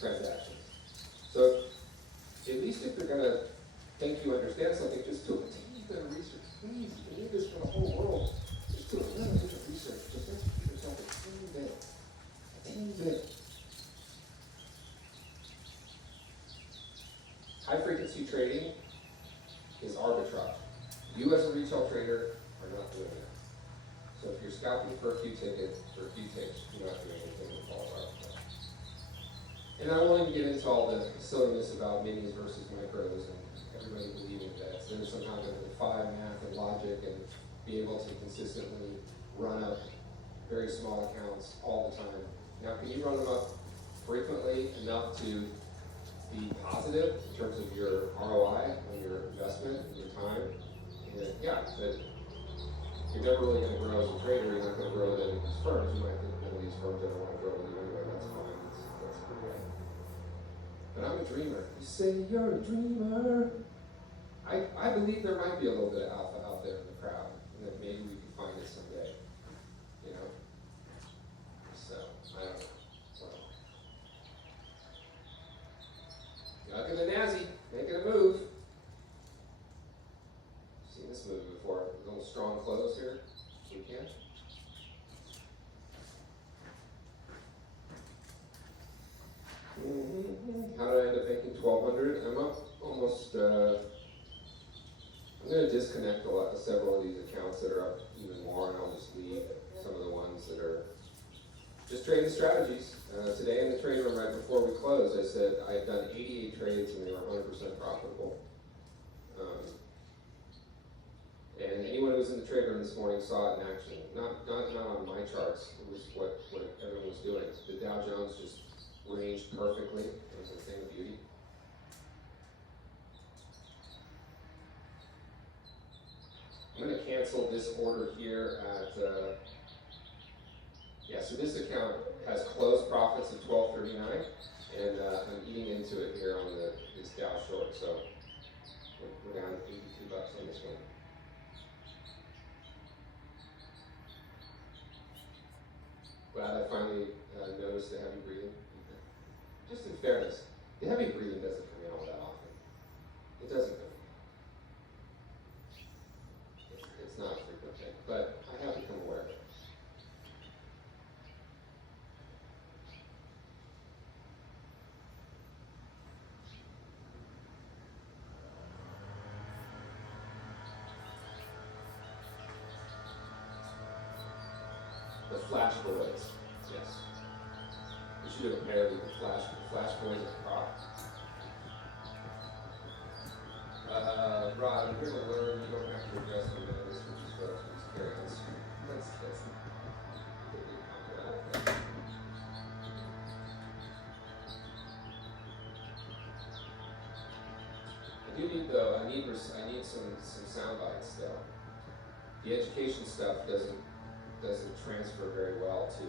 transactions. So at least if you're going to think you understand something, just do a teeny bit of research. Please, you can need this for the whole world. Just do a little bit of research. Just educate yourself a teeny bit. A teeny bit. High frequency trading is arbitrage. You as a retail trader are not doing that. So if you're scalping for a few tickets, you're not doing anything with all arbitrage. And I won't even get into all the silliness about minis versus micros and everybody believing that they're somehow going to defy math and logic and be able to consistently run up very small accounts all the time. Now, can you run them up frequently enough to be positive in terms of your ROI on your investment and your time? And yeah, but you're never really going to grow as a trader. You're not going to grow in these firms. You might think none of these firms ever want to grow with you anyway. That's fine. That's pretty right. But I'm a dreamer. You say you're a dreamer. I believe there might be a little bit of alpha out there in the crowd, and that maybe we can find it someday. You know? So, I don't know. Yuck in the Nazi, making a move. Seen this movie before. A little strong close here. We can. How did I end up making 1,200? I'm up almost. I'm going to disconnect several of these accounts that are up even more, and I'll just leave some of the ones that are just trading strategies. Today in the trade room, right before we closed, I said I had done 88 trades and they were 100% profitable. And anyone who was in the trade room this morning saw it in action. Not on my charts. It was what everyone was doing. The Dow Jones just ranged perfectly. It was a thing of beauty. I'm going to cancel this order here at, so this account has closed profits of $12.39, and I'm eating into it here on this Dow short, so we're down $82 on this one. Glad I finally noticed the heavy breathing. Just in fairness, the heavy breathing doesn't come in all that often. It doesn't come in. It's not a frequent thing, but I have become aware of it. The Flash Boys, yes. We should have paired with the Flash Boys of Prop. Rod, I'm here to learn. You don't have to address the minutes, which is what experience. Let's I need some sound bites though. The education stuff doesn't transfer very well to.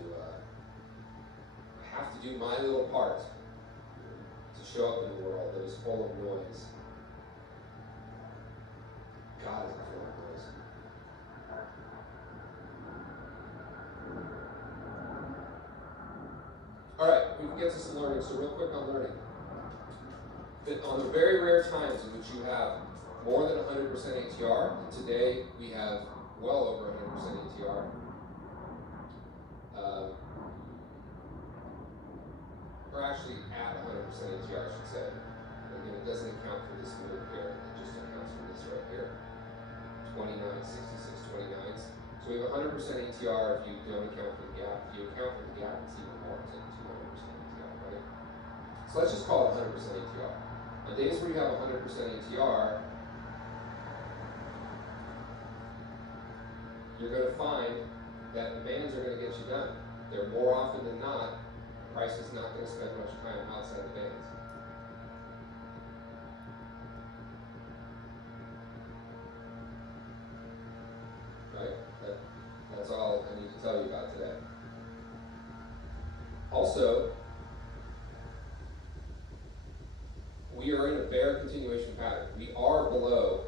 I have to do my little part to show up in the world that is full of noise. God isn't full of noise. All right, we can get to some learning. So real quick on learning. That on the very rare times in which you have more than 100% ATR, and today we have well over 100% ATR. Or actually at 100% ATR, I should say. Again, it doesn't account for this move here. It just accounts for this right here. 29, 66, 29s. So we have 100% ATR if you don't account for the gap. If you account for the gap, it's even more. It's like 200% ATR, right? So let's just call it 100% ATR. On days where you have 100% ATR, you're going to find that the bands are going to get you done. They're more often than not, the price is not going to spend much time outside the bands. Right? That's all I need to tell you about today. Also, we are in a bear continuation pattern. We are below.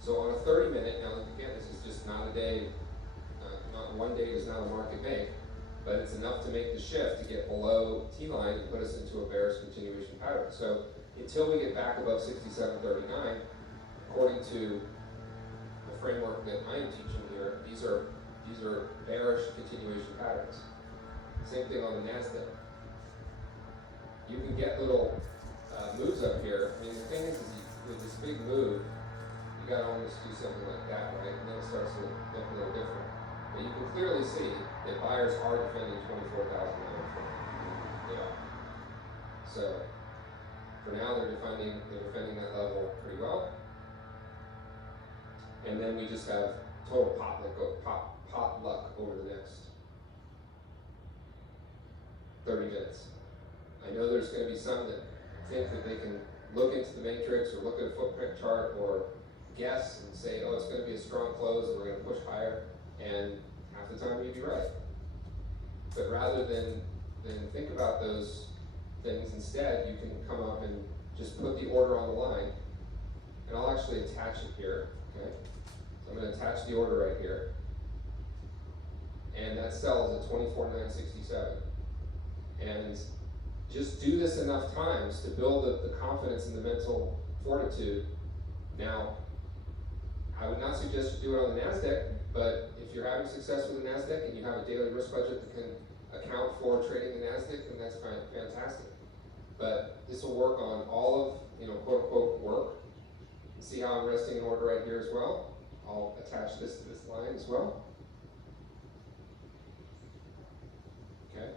So on a 30-minute, now again, this is just not a day, not one day is not a market make. but it's enough to make the shift to get below T-line and put us into a bearish continuation pattern. So until we get back above 67.39, according to the framework that I am teaching here, these are bearish continuation patterns. Same thing on the NASDAQ. You can get little moves up here. I mean, the thing is with this big move, you got to almost do something like that, right? And then it starts to look a little different. But you can clearly see that buyers are defending 24,000. They are. So for now, they're defending that level pretty well. And then we just have total pot luck over the next 30 minutes. I know there's going to be some that think that they can look into the matrix or look at a footprint chart or guess and say, oh, it's going to be a strong close and we're going to push higher, and half the time you'd be right. But rather than think about those things, instead you can come up and just put the order on the line, and I'll actually attach it here, okay? So I'm going to attach the order right here, and that sells at 24,967. And just do this enough times to build the confidence and the mental fortitude. Now, I would not suggest you do it on the NASDAQ, but if you're having success with the NASDAQ and you have a daily risk budget that can account for trading the NASDAQ, then that's fantastic. But this will work on all of, quote unquote, work. See how I'm resting an order right here as well? I'll attach this to this line as well. Okay.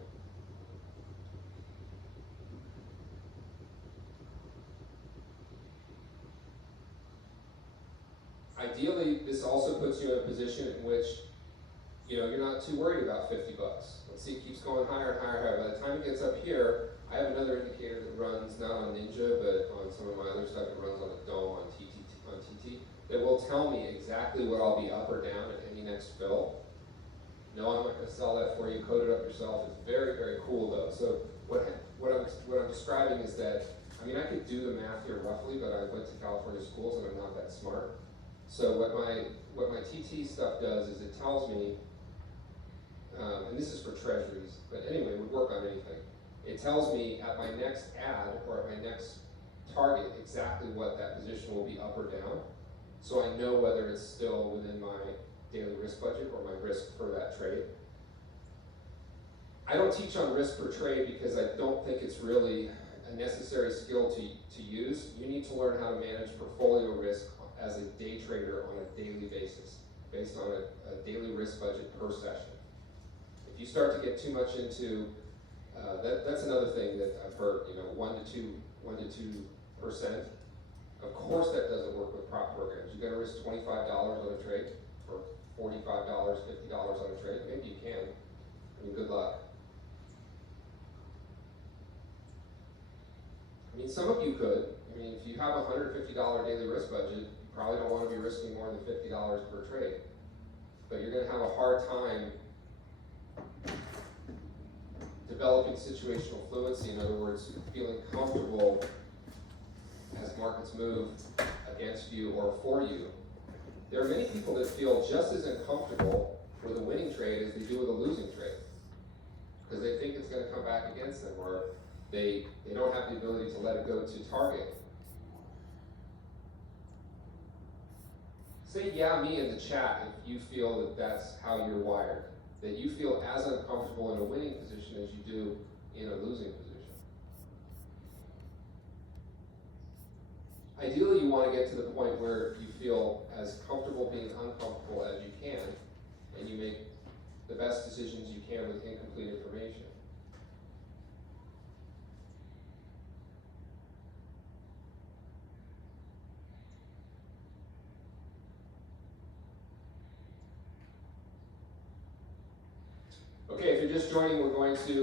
Ideally, this also puts you in a position in which, you're not too worried about 50 bucks. Let's see, it keeps going higher and higher and higher. By the time it gets up here, I have another indicator that runs not on Ninja, but on some of my other stuff. It runs on a dome on TT that will tell me exactly what I'll be up or down at any next fill. No, I'm not going to sell that for you. Code it up yourself. It's very, very cool though. So what I'm describing is that, I could do the math here roughly, but I went to California schools and I'm not that smart. So what my TT stuff does is it tells me, and this is for treasuries, but anyway, it would work on anything. It tells me at my next add or at my next target exactly what that position will be up or down, so I know whether it's still within my daily risk budget or my risk for that trade. I don't teach on risk per trade because I don't think it's really a necessary skill to use. You need to learn how to manage portfolio risk as a day trader on a daily basis, based on a daily risk budget per session. If you start to get too much into, that's another thing that I've heard, 1 to 2%. Of course that doesn't work with prop programs. You're gonna risk $25 on a trade, or $45, $50 on a trade. Maybe you can, good luck. Some of you could. If you have a $150 daily risk budget, you probably don't want to be risking more than $50 per trade. But you're going to have a hard time developing situational fluency. In other words, feeling comfortable as markets move against you or for you. There are many people that feel just as uncomfortable with a winning trade as they do with a losing trade, because they think it's going to come back against them, or they don't have the ability to let it go to target. Say yeah me in the chat if you feel that that's how you're wired, that you feel as uncomfortable in a winning position as you do in a losing position. Ideally, you want to get to the point where you feel as comfortable being uncomfortable as you can, and you make the best decisions you can with incomplete information. Okay, if you're just joining, we're going to be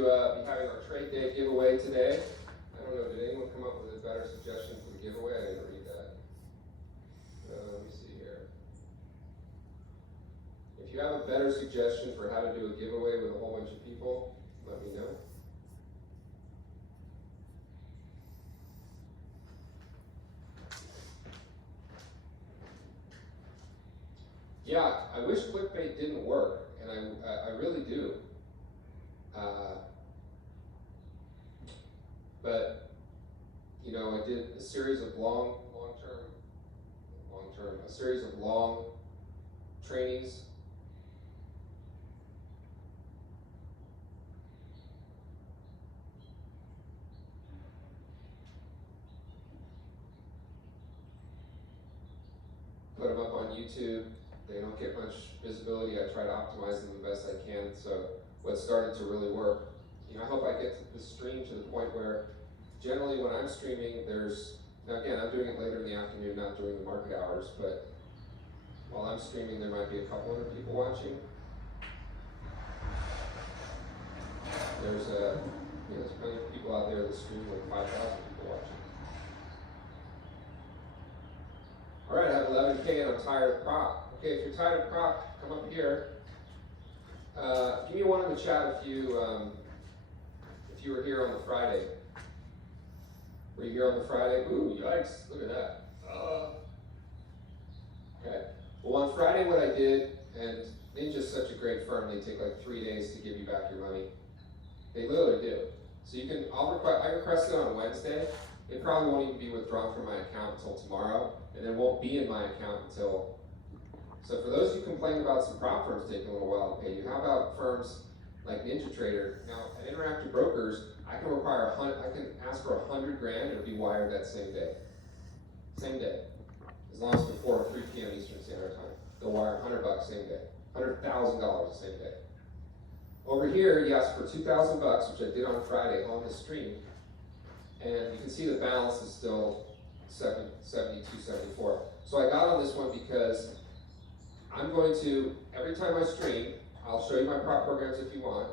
having our trade day giveaway today. I don't know, did anyone come up with a better suggestion for the giveaway? I didn't read that. Let me see here. If you have a better suggestion for how to do a giveaway with a whole bunch of people, let me know. Yeah, I wish clickbait didn't work, and I really do. But you know, I did a series of a series of long trainings. Put them up on YouTube. They don't get much visibility. I try to optimize them the best I can. So what's started to really work. You know, I hope I get the stream to the point where generally when I'm streaming, now again, I'm doing it later in the afternoon, not during the market hours, but while I'm streaming, there might be a couple hundred people watching. There's plenty of people out there that stream with 5,000 people watching. All right, I have 11K and I'm tired of prop. Okay, if you're tired of prop, come up here. Give me one in the chat if you were here on the Friday. Were you here on the Friday? Ooh, yikes, look at that. Okay, well on Friday what I did, and Ninja's such a great firm, they take like 3 days to give you back your money. They literally do. So I requested on Wednesday. It probably won't even be withdrawn from my account until tomorrow, and it won't be in my account until. So for those who complain about some prop firms taking a little while to pay you, how about firms like NinjaTrader? Now at Interactive Brokers, I can ask for $100 grand and it'll be wired that same day. Same day. As long as before 3 p.m. Eastern Standard Time. They'll wire $100 same day. $100,000 the same day. Over here, he asked for $2,000, which I did on Friday on the stream. And you can see the balance is still 72.74. So I got on this one because I'm going to, every time I stream, I'll show you my prop programs if you want.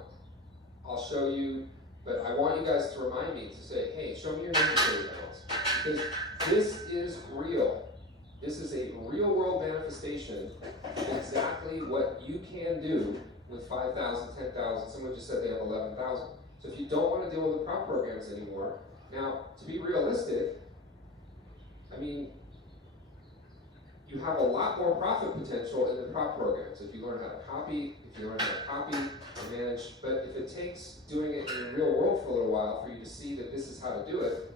I'll show you, but I want you guys to remind me to say, hey, show me your NinjaTrader balance. Because this is real. This is a real world manifestation of exactly what you can do with 5,000, 10,000. Someone just said they have 11,000. So if you don't want to deal with the prop programs anymore, now, to be realistic, I mean, you have a lot more profit potential in the prop programs if you learn how to copy, and manage. But if it takes doing it in the real world for a little while for you to see that this is how to do it,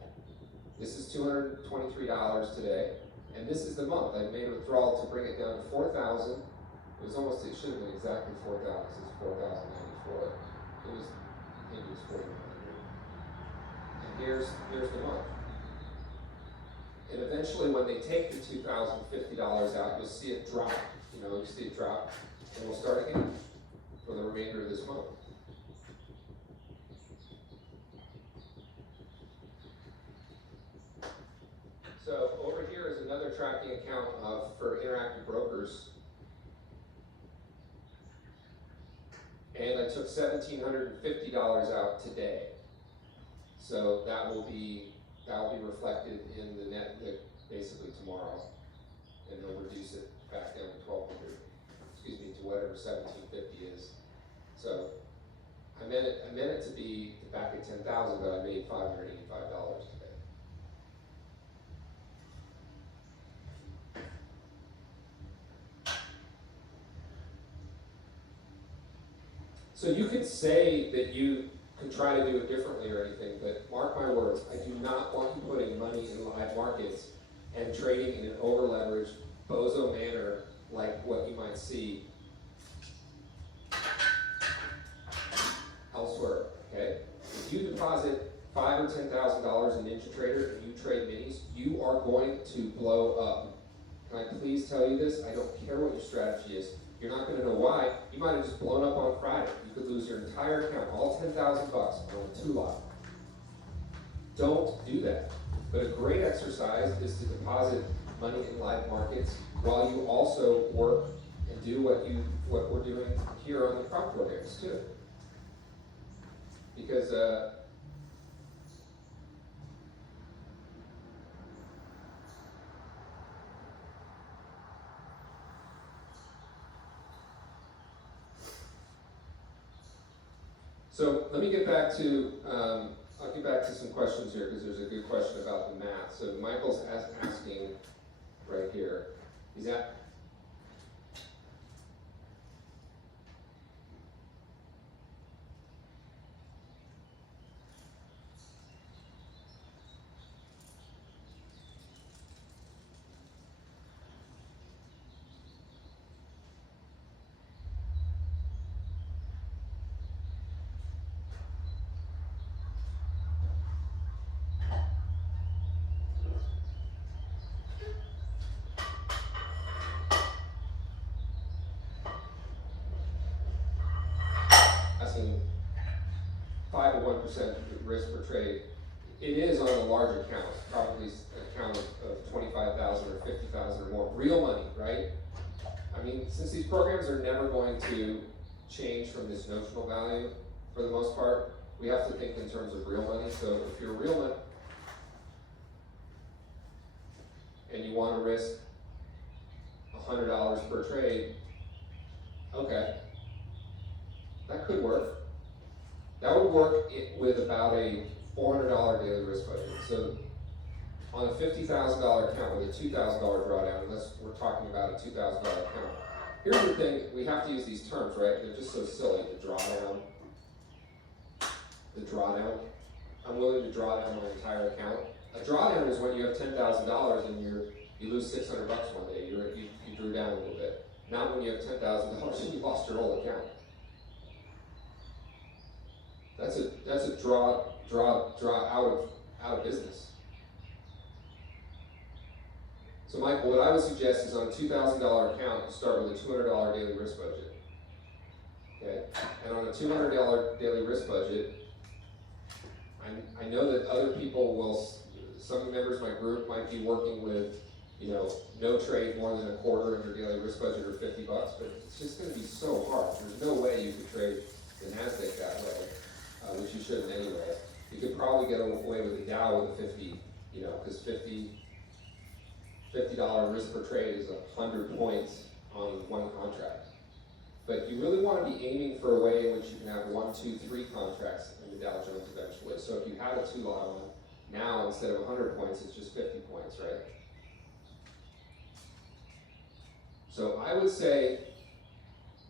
this is $223 today, and this is the month. I made a withdrawal to bring it down to 4,000. It should have been exactly 4,000. It's 4,094. Maybe it was 4,900. And here's the month. And eventually when they take the $2,050 out, you'll see it drop. You see it drop, and we'll start again for the remainder of this month. So over here is another tracking account for Interactive Brokers. And I took $1,750 out today. So that will be reflected in the net basically tomorrow. And they'll reduce it back down to 1,200, to whatever 1,750 is. So I meant it to be back at 10,000, but I made $585 today. So you could say that you could try to do it differently or anything, but mark my words, I do not want you putting money in live markets and trading in an over-leveraged, bozo manner like what you might see elsewhere, okay? If you deposit $5,000 or $10,000 in NinjaTrader and you trade minis, you are going to blow up. Can I please tell you this? I don't care what your strategy is. You're not going to know why. You might have just blown up on Friday. You could lose your entire account, all 10,000 bucks on a 2-lot. Don't do that. But a great exercise is to deposit money in live markets while you also work and do what we're doing here on the prop programs too. Because so let me get back to, I'll get back to some questions here because there's a good question about the math. So Michael's asking right here, 5 to 1% risk per trade. It is on the large accounts, probably an account of 25,000 or 50,000 or more, real money, right? I mean, since these programs are never going to change from this notional value, for the most part, we have to think in terms of real money. So if you're real money and you want to risk $100 per trade, okay, that could work. That would work with about a $400 daily risk budget. So on a $50,000 account with a $2,000 drawdown, unless we're talking about a $2,000 account. Here's the thing, we have to use these terms, right? They're just so silly. The drawdown. I'm willing to draw down my entire account. A drawdown is when you have $10,000 and you lose $600 one day. You drew down a little bit. Not when you have $10,000 and you lost your whole account. That's a draw out of business. So Michael, what I would suggest is on a $2,000 account, you start with a $200 daily risk budget. Okay? And on a $200 daily risk budget, I know that other people will, some members of my group might be working with, no trade more than a quarter of your daily risk budget or $50, but it's just going to be so hard. There's no way you could trade the NASDAQ that way, which you shouldn't anyway. You could probably get away with the Dow with a 50, because $50 risk per trade is 100 points on one contract. But you really want to be aiming for a way in which you can have 1, 2, 3 contracts in the Dow Jones eventually. So if you had a 2-lot one, now instead of 100 points, it's just 50 points, right? So I would say,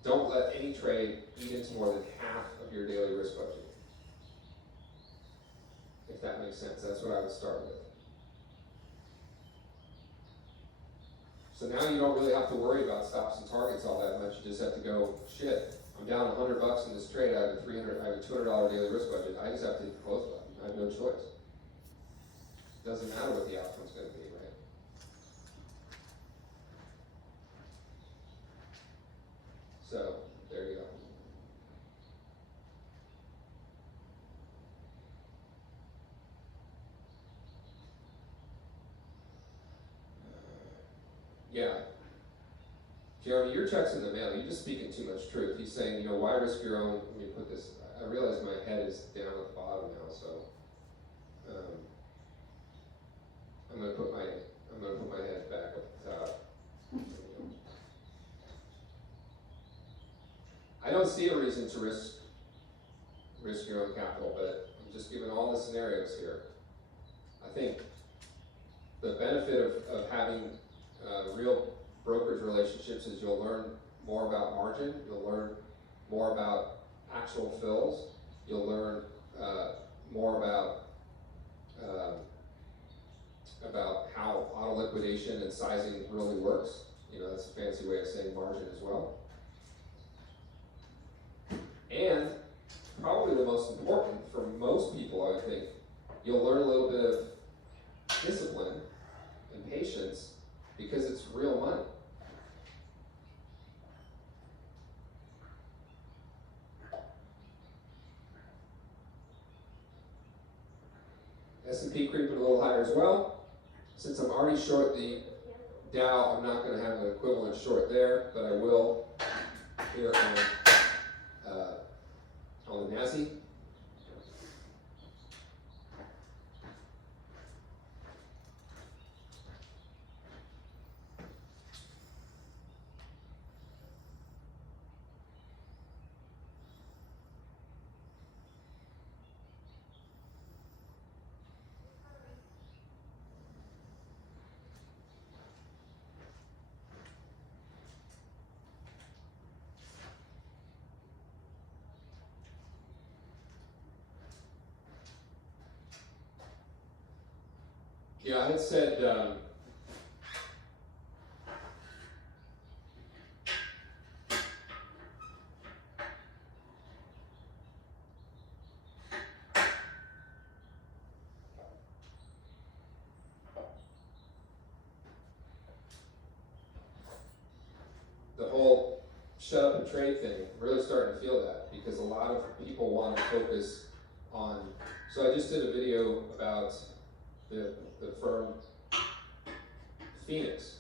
don't let any trade eat into more than half of your daily risk budget. If that makes sense, that's what I would start with. So now you don't really have to worry about stops and targets all that much. You just have to go, shit, I'm down $100 in this trade. I have a $200 daily risk budget. I just have to hit the close button. I have no choice. Doesn't matter what the outcome's going to be, right? So there you go. Yeah. Jeremy, your check's in the mail. You're just speaking too much truth. He's saying, why risk your own? Let me put this. I realize my head is down at the bottom now, so I'm gonna put my head back up the top. I don't see a reason to risk your own capital, but I'm just giving all the scenarios here. I think the benefit of having real brokerage relationships is you'll learn more about margin, you'll learn more about actual fills, you'll learn more about how auto liquidation and sizing really works. That's a fancy way of saying margin as well. And probably the most important for most people, I would think, you'll learn a little bit of discipline and patience because it's real money. S&P creeping a little higher as well. Since I'm already short the Dow, I'm not going to have an equivalent short there, but I will here on the NASI. Yeah, I had said the whole shut up and trade thing, really starting to feel that because a lot of people want to focus So I just did a video about the firm Phoenix,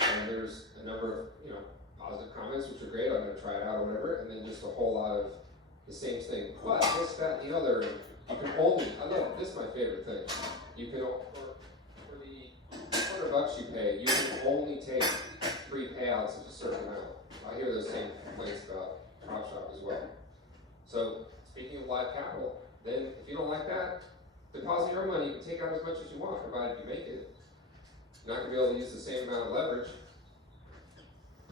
and there's a number of positive comments, which are great. I'm going to try it out or whatever, and then just a whole lot of the same thing. But this, that, and the other. And you can only, I love this is my favorite thing. You can for the $100 you pay, you can only take 3 payouts of a certain amount. I hear those same complaints about Prop Shop as well. So speaking of live capital, then if you don't like that, deposit your money. You can take out as much as you want, provided you make it. You're not going to be able to use the same amount of leverage.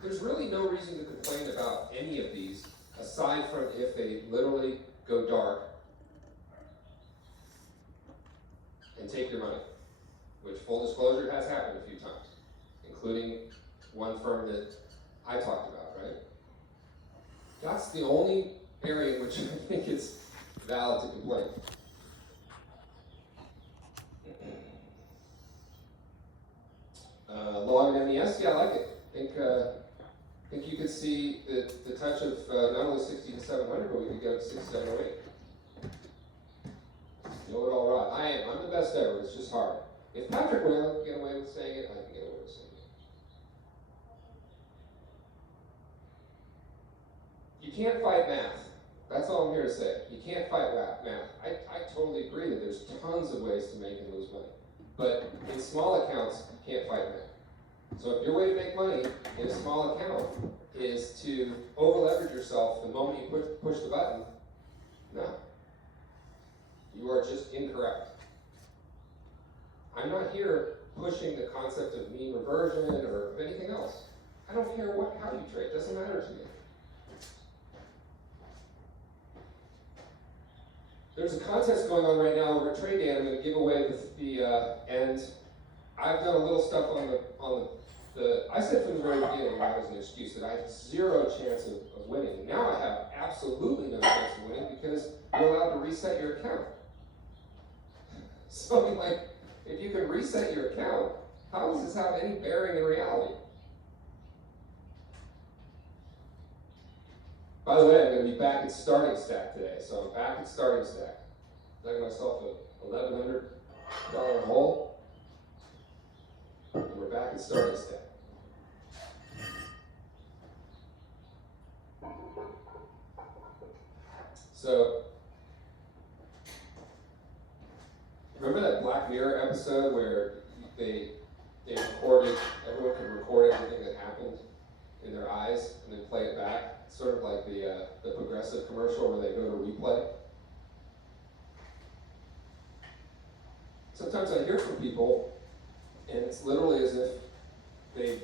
There's really no reason to complain about any of these, aside from if they literally go dark and take your money, which full disclosure has happened a few times, including one firm that I talked about, right? That's the only area in which I think it's valid to complain. Log and MES, yeah, I like it. I think you could see the touch of not only 60 to 700, but we could get up to 6708. Know it all right. I'm the best ever. It's just hard. If Patrick Whalen can get away with saying it, I can get away with saying it. You can't fight math. That's all I'm here to say. You can't fight math. I totally agree that there's tons of ways to make and lose money. But in small accounts, you can't fight math. So if your way to make money in a small account is to over-leverage yourself the moment you push the button, no. You are just incorrect. I'm not here pushing the concept of mean reversion or of anything else. I don't care how you trade. It doesn't matter to me. There's a contest going on right now over at Trade Day. I'm going to give away and I've done a little stuff on the I said from the very beginning that was an excuse that I had zero chance of winning. Now I have absolutely no chance of winning because you're allowed to reset your account. So if you can reset your account, how does this have any bearing in reality? By the way, I'm going to be back at Starting Stack today. So I'm back at Starting Stack. Dug myself a $1,100 hole. And we're back at Starting Stack. So, remember that Black Mirror episode where they recorded, everyone could record everything that happened in their eyes and then play it back? Sort of like the Progressive commercial where they go to replay. Sometimes I hear from people, and it's literally as if I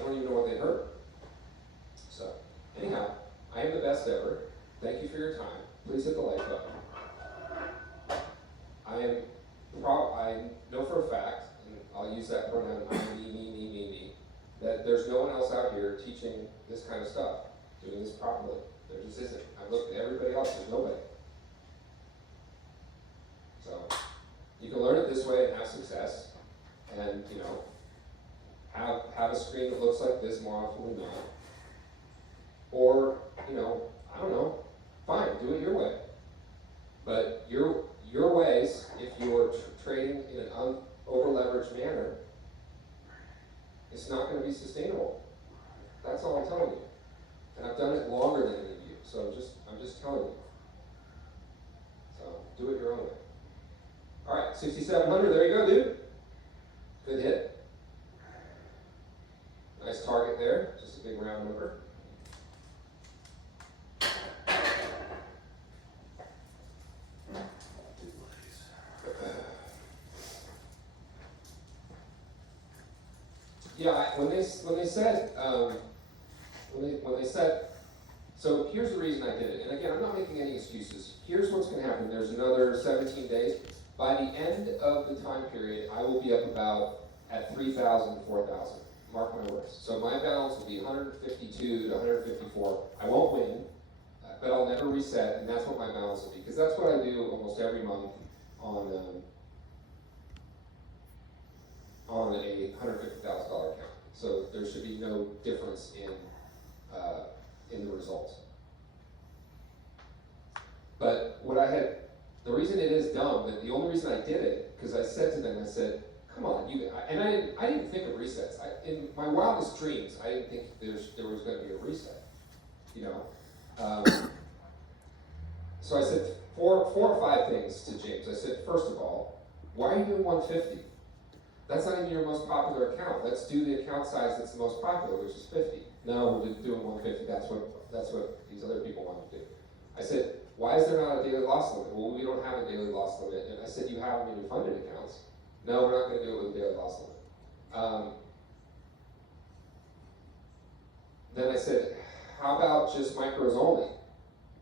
don't even know what they heard. So, anyhow, I am the best ever. Thank you for your time. Please hit the like button. I know for a fact, and I'll use that pronoun, me, that there's no one else out here teaching this kind of stuff, doing this properly. There just isn't. I've looked at everybody else, there's nobody. So, you can learn it this way and have success, and, have a screen that looks like this more often than not. Or, I don't know, fine, do it your way. But your ways, if you're trading in an over-leveraged manner, it's not going to be sustainable. That's all I'm telling you. And I've done it longer than any of you, so I'm just telling you. So do it your own way. All right, 6,700. There you go, dude. Good hit. Nice target there. Just a big round number. Yeah, when they said, so here's the reason I did it. And again, I'm not making any excuses. Here's what's going to happen. There's another 17 days. By the end of the time period, I will be up about at 3,000 to 4,000. Mark my words. So my balance will be 152 to 154. I won't win, but I'll never reset, and that's what my balance will be. Because that's what I do almost every month on a $150,000 account. So there should be no difference in the results. But the reason it is dumb, but the only reason I did it, because I said to them, I said, come on, and I didn't think of resets. In my wildest dreams, I didn't think there was going to be a reset, you know. So I said four or five things to James. I said, first of all, why are you doing 150? That's not even your most popular account. Let's do the account size that's the most popular, which is 50. No, we're doing 150. That's what these other people want to do. I said, why is there not a daily loss limit? Well, we don't have a daily loss limit. And I said, you have them in your funded accounts. No, we're not going to do it with a daily loss limit. Then I said, how about just micros only?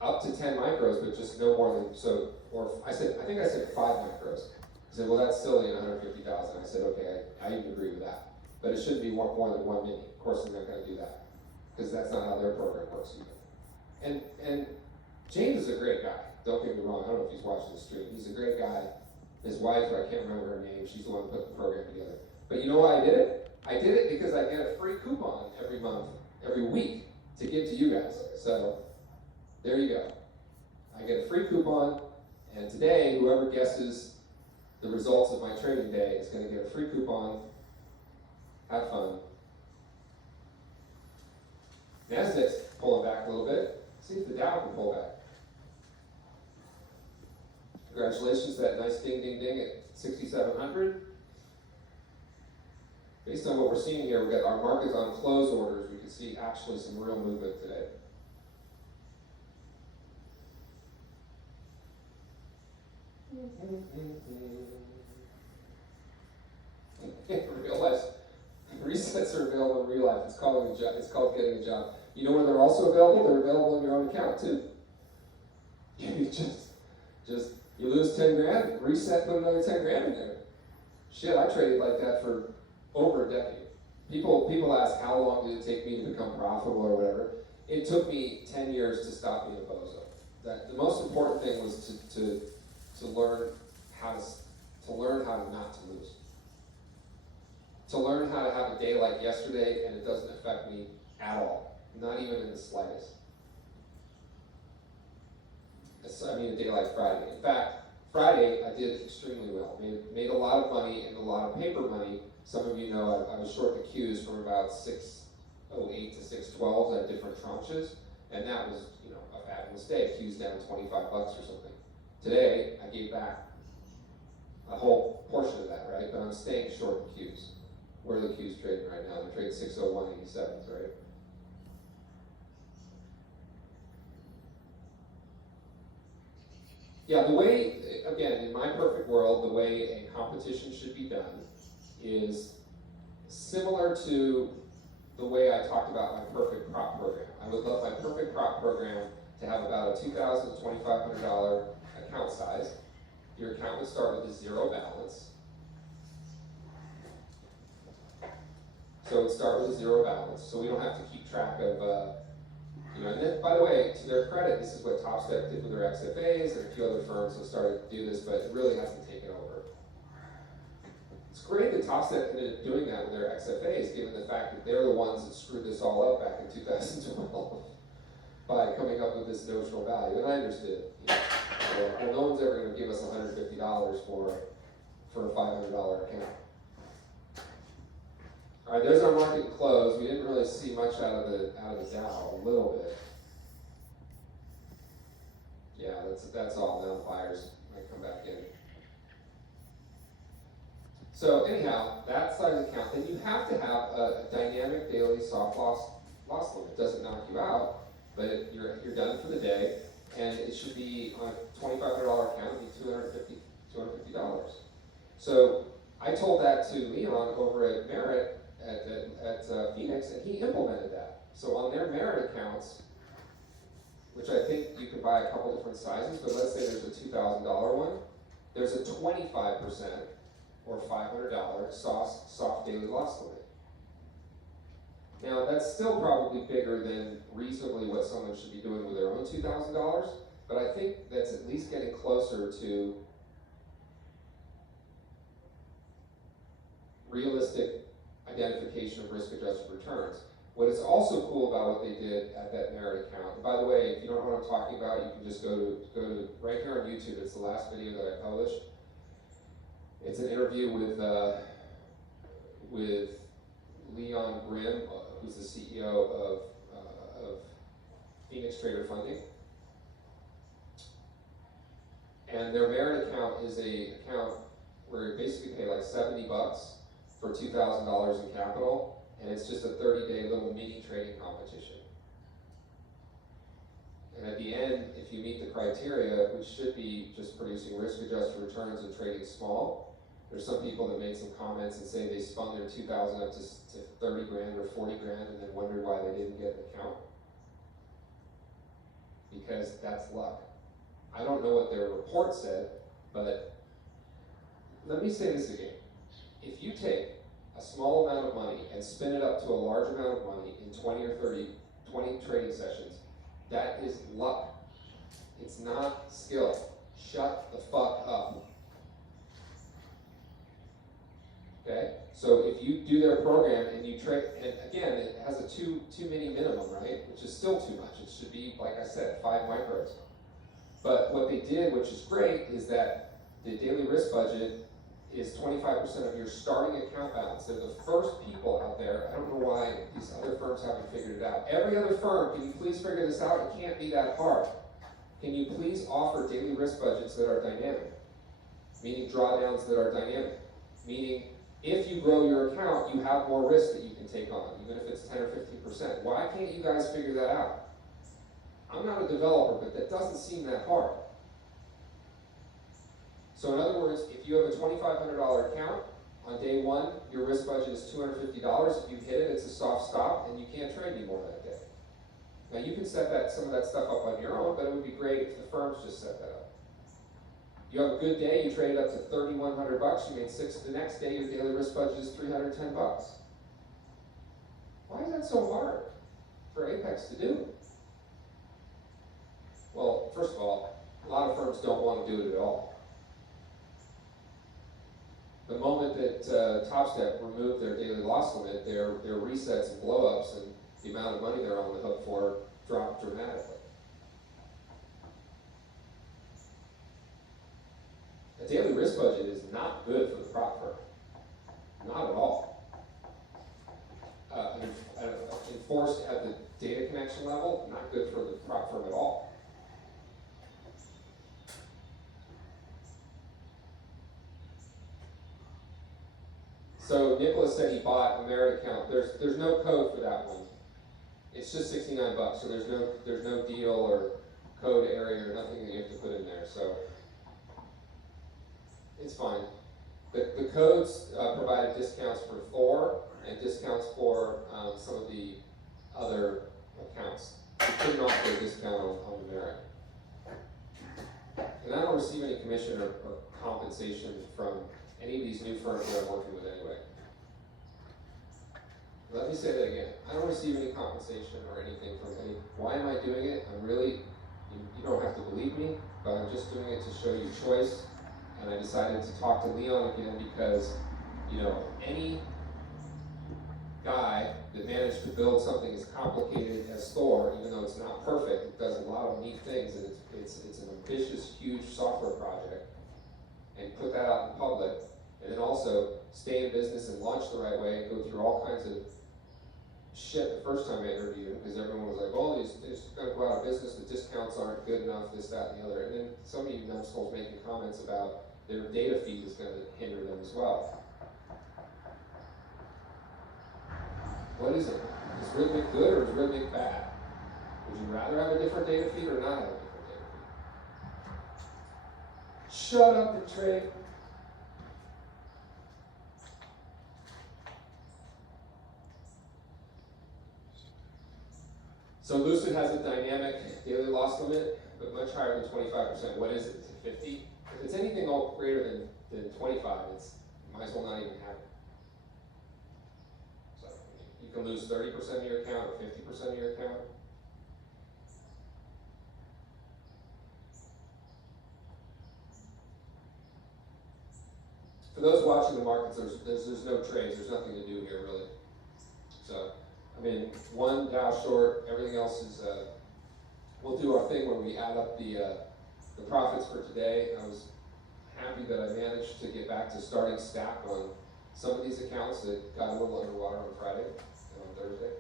Up to 10 micros, but just no more than, I think I said 5 micros. He said, well, that's silly at 150,000. I said, okay, I even agree with that. But it shouldn't be more than 1 mini. Of course, they're not going to do that, because that's not how their program works either. And James is a great guy. Don't get me wrong. I don't know if he's watching the stream. He's a great guy. His wife, I can't remember her name, she's the one who put the program together. But you know why I did it? I did it because I get a free coupon every month, every week, to give to you guys. So, there you go. I get a free coupon, and today, whoever guesses the results of my trading day is going to get a free coupon. Have fun. Nasdaq's pulling back a little bit. See if the Dow can pull back. Congratulations, that nice ding, ding, ding at 6,700. Based on what we're seeing here, we've got our markets on close orders. We can see actually some real movement today. Real life resets are available in real life. It's called getting a job. You know when they're also available? They're available in your own account too. You just you lose 10 grand, reset, put another 10 grand in there. Shit, I traded like that for over a decade. People ask how long did it take me to become profitable or whatever. It took me 10 years to stop being a bozo. That the most important thing was to learn how to not to lose. To learn how to have a day like yesterday and it doesn't affect me at all, not even in the slightest. I mean, a day like Friday. In fact, Friday I did extremely well. Made a lot of money and a lot of paper money. Some of you know I was short the Qs from about 608 to 612 at different tranches, and that was, you know, a bad mistake. Qs down 25 bucks or something. Today I gave back a whole portion of that, right? But I'm staying short the Qs. Where are the Qs trading right now? They're trading 601.87, right? Yeah, the way, again, in my perfect world, the way a competition should be done is similar to the way I talked about my perfect prop program. I would love my perfect prop program to have about a $2,000 to $2,500 account size. Your account would start with a zero balance. So it would start with a zero balance, so we don't have to keep track of, you know, and then, by the way, to their credit, this is what TopStep did with their XFAs, and a few other firms have started to do this, but it really hasn't taken over. It's great that TopStep ended up doing that with their XFAs, given the fact that they're the ones that screwed this all up back in 2012 by coming up with this notional value, and I understood. You know, well, no one's ever going to give us $150 for a $500 account. All right, there's our market close. We didn't really see much out of the Dow, a little bit. Yeah, that's all. Now the buyers might come back in. So anyhow, that side of the account, then you have to have a dynamic daily soft loss limit. It doesn't knock you out, but you're done for the day, and it should be on a $2,500 account, it'd be $250. So I told that to Leon over at Merit at Phoenix, and he implemented that. So on their Merit accounts, which I think you can buy a couple different sizes, but let's say there's a $2,000 one, there's a 25% or $500 soft daily loss limit. Now that's still probably bigger than reasonably what someone should be doing with their own $2,000, but I think that's at least getting closer to realistic identification of risk-adjusted returns. What is also cool about what they did at that merit account, and by the way, if you don't know what I'm talking about, you can just go to right here on YouTube. It's the last video that I published. It's an interview with Leon Grimm, who's the CEO of Phoenix Trader Funding. And their merit account is a account where you basically pay like $70 for $2,000 in capital, and it's just a 30-day little mini trading competition. And at the end, if you meet the criteria, which should be just producing risk-adjusted returns and trading small, there's some people that made some comments and say they spun their 2,000 up to 30 grand or 40 grand and then wondered why they didn't get an account. Because that's luck. I don't know what their report said, but let me say this again. If you take a small amount of money and spin it up to a large amount of money in 20 or 20 trading sessions, that is luck. It's not skill. Shut the fuck up. Okay? So if you do their program and you trade, and again, it has a two mini minimum, right? Which is still too much. It should be, like I said, 5 micros. But what they did, which is great, is that the daily risk budget is 25% of your starting account balance. They're the first people out there. I don't know why these other firms haven't figured it out. Every other firm, can you please figure this out? It can't be that hard. Can you please offer daily risk budgets that are dynamic? Meaning drawdowns that are dynamic. Meaning, if you grow your account, you have more risk that you can take on, even if it's 10 or 15%. Why can't you guys figure that out? I'm not a developer, but that doesn't seem that hard. So in other words, if you have a $2,500 account, on day one, your risk budget is $250. If you hit it, it's a soft stop, and you can't trade anymore that day. Now you can set some of that stuff up on your own, but it would be great if the firms just set that up. You have a good day, you trade it up to $3,100, you made $6. The next day, your daily risk budget is $310. Why is that so hard for Apex to do? Well, first of all, a lot of firms don't want to do it at all. The moment that TopStep removed their daily loss limit, their resets and blowups and the amount of money they're on the hook for dropped dramatically. A daily risk budget is not good for the prop firm. Not at all. Enforced at the data connection level, not good for the prop firm at all. So Nicholas said he bought a merit account. There's no code for that one. It's just $69, so there's no deal or code area or nothing that you have to put in there. So it's fine. The codes provided discounts for Thor and discounts for some of the other accounts. You couldn't offer a discount on the merit. And I don't receive any commission or compensation from any of these new firms that I'm working with anyway. Let me say that again. I don't receive any compensation or anything from any. Why am I doing it? You don't have to believe me, but I'm just doing it to show you choice. And I decided to talk to Leon again because, any guy that managed to build something as complicated as Thor, even though it's not perfect, it does a lot of neat things, and it's an ambitious, huge software project, and put that out in public, and then also stay in business and launch the right way and go through all kinds of shit the first time I interviewed him, because everyone was like, oh, he's going to go out of business, the discounts aren't good enough, this, that, and the other. And then some of you numbskulls making comments about their data feed is going to hinder them as well. What is it? Is Rhythmic good or is Rhythmic bad? Would you rather have a different data feed or not have a different data feed? Shut up and trade. So Lucid has a dynamic daily loss limit, but much higher than 25%. What is it? Is it 50? If it's anything greater than 25, it's might as well not even have it. So you can lose 30% of your account or 50% of your account. For those watching the markets, there's no trades. There's nothing to do here really. So I mean, one Dow short, everything else is, we'll do our thing when we add up the profits for today. I was happy that I managed to get back to starting stack on some of these accounts that got a little underwater on Friday and on Thursday.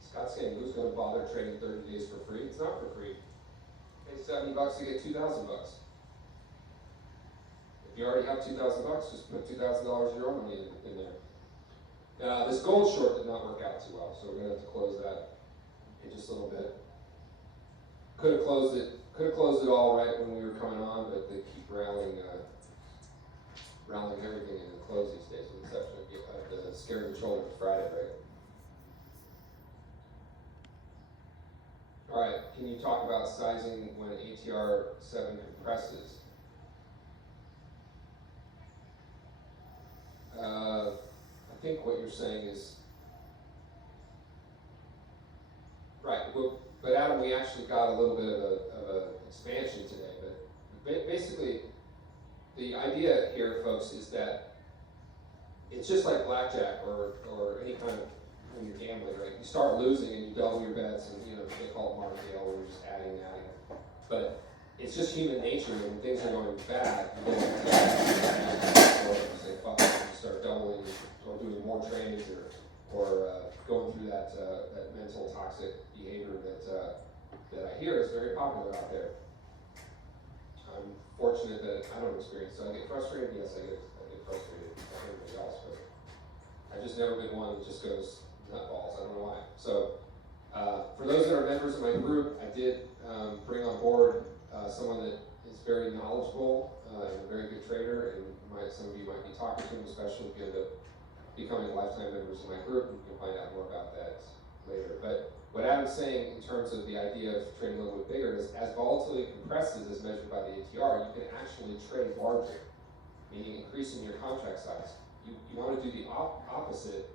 Scott's saying, who's going to bother trading 30 days for free? It's not for free. Pay $70 to get $2,000. If you already have $2,000, just put $2,000 of your own money in there. This gold short did not work out too well, so we're going to have to close that in just a little bit. Could have closed it all right when we were coming on, but they keep rallying everything in the close these days, with the exception of the scary control on Friday, right? All right, can you talk about sizing when ATR 7 compresses? I think what you're saying is right. But Adam, we actually got a little bit of a expansion today. But basically, the idea here, folks, is that it's just like blackjack or any kind of when you're gambling, right? You start losing and you double your bets, and they call it martingale, where you're just adding. But it's just human nature. When things are going bad, you go say fuck, you start doubling or doing more trades or going through that mental toxic behavior that I hear is very popular out there. I'm fortunate that I don't experience. So I get frustrated. Yes, I get frustrated like everybody else, but I've just never been one that just goes nutballs. I don't know why. So for those that are members of my group, I did bring on board someone that is very knowledgeable and a very good trader, and some of you might be talking to him, especially if you end up becoming lifetime members of my group. You can find out more about that later. But what Adam's saying in terms of the idea of trading a little bit bigger is as volatility compresses as measured by the ATR, you can actually trade larger, meaning increasing your contract size. You want to do the opposite